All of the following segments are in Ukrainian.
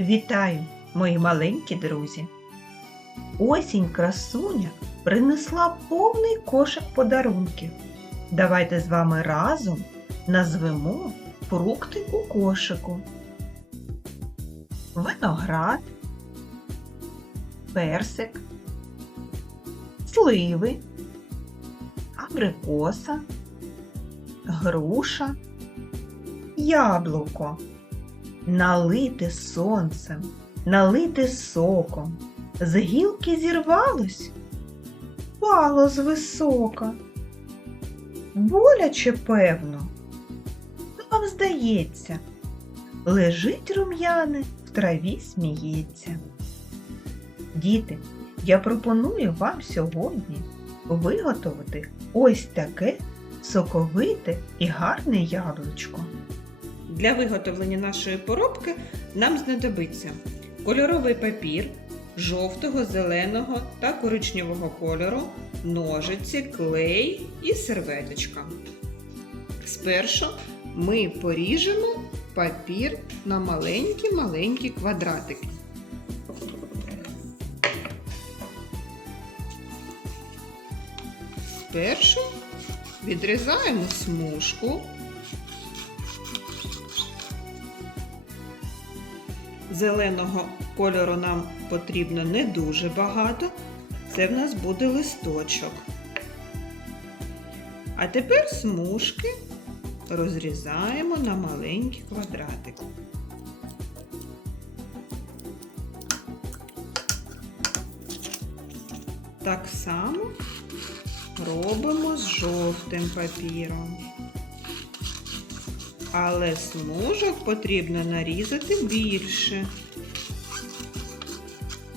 Вітаю, мої маленькі друзі! Осінь красуня принесла повний кошик подарунків. Давайте з вами разом назвемо фрукти у кошику. Виноград, персик, сливи, абрикоса, груша, яблуко налите сонцем, налите соком, з гілки зірвалось, впало з висока. Боляче, певно, вам здається, лежить рум'яне, в траві сміється. Діти, я пропоную вам сьогодні виготовити ось таке соковите і гарне яблучко. Для виготовлення нашої поробки нам знадобиться кольоровий папір жовтого, зеленого та коричневого кольору, ножиці, клей і серветочка. Спершу ми поріжемо папір на маленькі-маленькі квадратики. Спершу відрізаємо смужку Зеленого кольору нам потрібно не дуже багато. Це в нас буде листочок. А тепер смужки розрізаємо на маленькі квадратики. Так само робимо з жовтим папіром. Але смужок потрібно нарізати більше.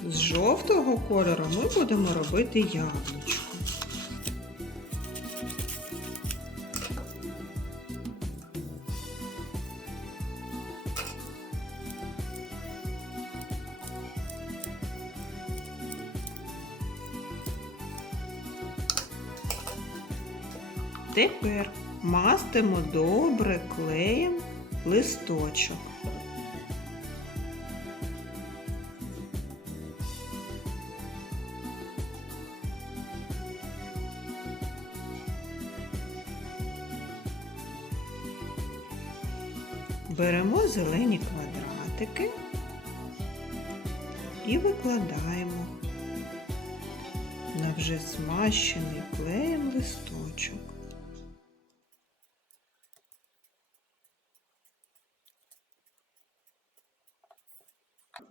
З жовтого кольору ми будемо робити яблучко. Тепер мастимо добре клеєм листочок. Беремо зелені квадратики і викладаємо на вже змащений клеєм листочок.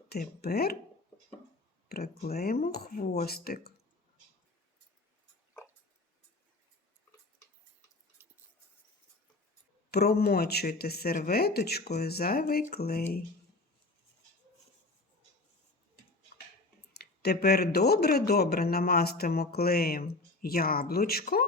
Тепер приклеїмо хвостик. Промочуйте серветочкою зайвий клей. Тепер добре-добре намастимо клеєм яблучко.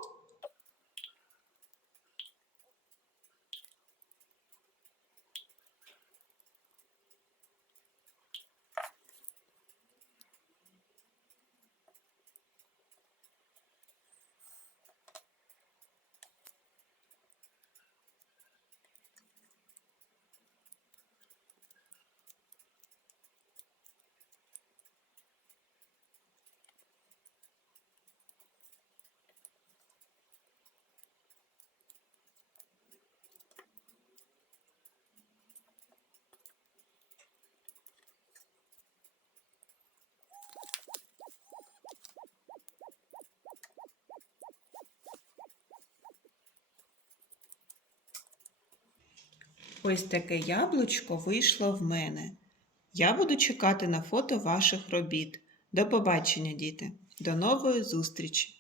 Ось таке яблучко вийшло в мене. Я буду чекати на фото ваших робіт. До побачення, діти! До нової зустрічі!